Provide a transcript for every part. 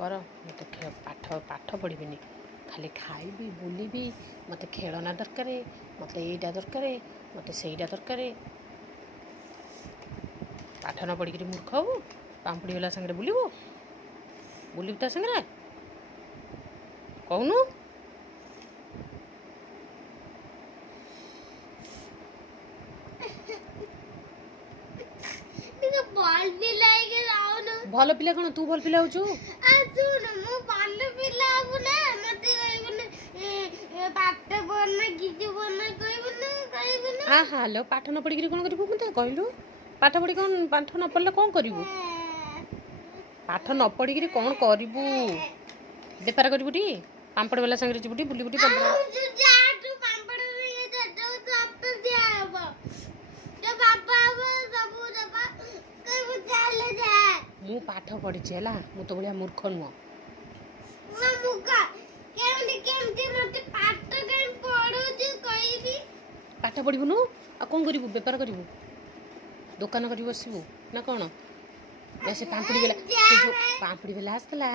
कर मत पाठ पाठ पढ़ी खाली खाइबी बुलबी मत खेलना दरकार मत यहीटा दरकार मत सहीटा दरकार पाठ न पढ़ी मूर्ख हबू पांपुड़ी वाला संगे बुलबू बुलबू ता संगे कहूनु भल पिला कौन तू भल पिला होचु हेलो पाठ न पढ़ी कौन करू मत कहलु पाठ पढ़ी कौन पाठ न पढ़ले कौन करू पाठ न पढ़ी कौन करू बेपार करू पांपड़ वाला संगे जीवटी बुली मु पाठ पढ़ी मु तो भाया मूर्ख नुह पाठ पढ़ुनु आ कौन करू बेपार करू दुकान कर बसबू ना कौन से पांपुड़ी बेला से जो पांपुड़ी बेला आसला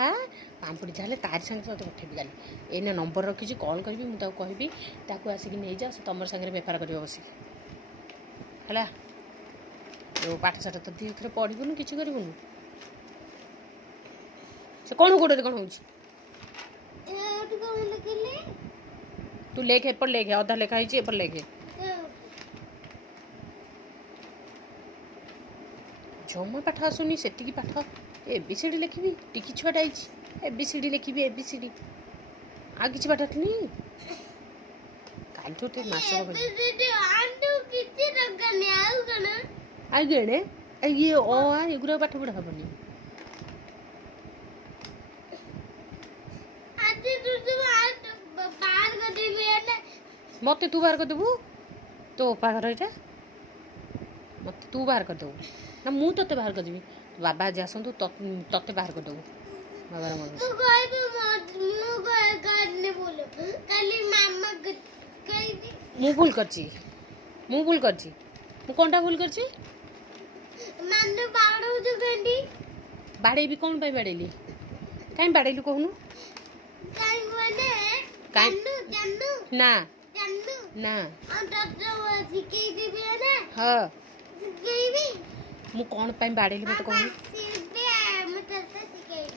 पांपुड़ी जाले तार संगे तो पठेबी गाली एने नंबर रखी कॉल करी मुझे कहबी ताकू आसिक नहीं जा तुम संगे बेपार कर बस है जो पाठ साठ तो दिखे पढ़ुन कि करूँ से कौन गोड़े कौन हो तू लेखे एपट लेखे अधा लेखा एपट लेखे जमा पाठ आसुनी से पाठ एबीसीडी लिखी टिकी छुआटा एबीसीडी लिखी एबीसीडी आ कि पाठ नहीं काल मास आगे ये एगुरा पाठ पढ़ा हेनी मत तू बाहर कर देबू तो पाखर यहाँ मत तू बाहर कर देबू ना मु ते बाहर करदेवी बाबा आज आसतु ते बाहर करदेबू बाबार मु भूल करची मु कौनटा भूल करची बाड़े भी कौन बाड़ेली कहीं बाड़ेलु कहूनु ना ना हाँ मु कौन पाई बाड़ेली मत कहूनु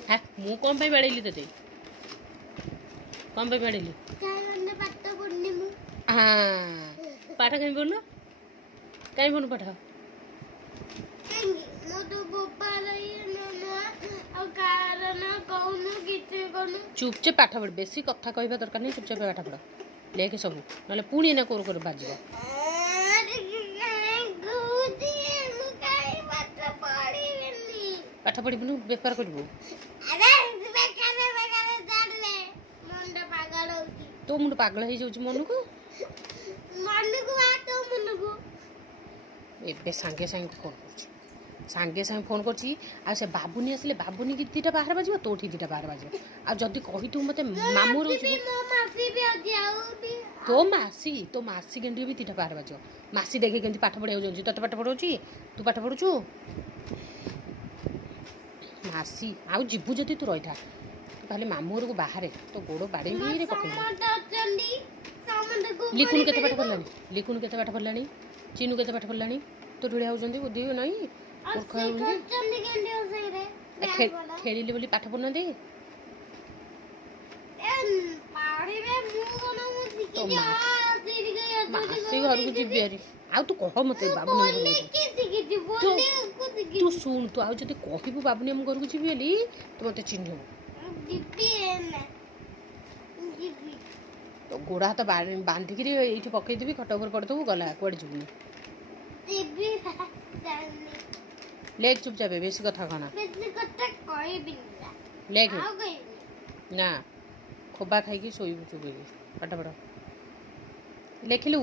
हाँ मु कौन पाई बाड़ेली तते कौन पाई बाड़ेली हाँ पाठ कहीं बोलना कहीं बोलू पाठ चुपचाप पाठ पढ़ बेसी कथा कहवा दरकार नहीं चुपचाप पाठ पढ़ लेके सब ना पुणी ना कोर कर बाज पाठ पढ़ू बेपार करू तो मुंड पागल हो जाऊँ मन को ए सांगे सांगे फोन कर सांगे सांगे फोन कर बाबुनी आसिले बाबुनी की दीटा बाहर बाज तो दीटा बाहर बाज आदि कही तू मत मामू तो मासी गेंडी भी दीटा बाहर बाज मासी देखे के पाठ पढ़ा जाऊँ तोते पाठ पढ़ाऊँ तू पाठ पढ़ुचु मासी आउ जीवु जदि तू रही था खाली मामू को बाहर तो गोड़ बाड़े पकड़ लिखुन के पाठ पढ़ला लिखुन के पाठ पढ़ला चिनू के पाठ पढ़ला तो ढुड़िया होती बुद्धि नहीं खेलिले बोली पाठ पढ़ना दे मासी घर को जीवी हारी आ तू कह मत बाबू तू शुण तू आदि कहबू बाबुनी आम घर को जीवी बोली तू मत चिन्ह तो गोड़ हाथ बांधिक ये पकईदेवी खट उपर पड़देबू गला कौड़े जीवन लेख चुपचाप बेसी कथा कहना लेख ना खोबा खाई शोबू चुप पाठ पढ़ लिखिलु।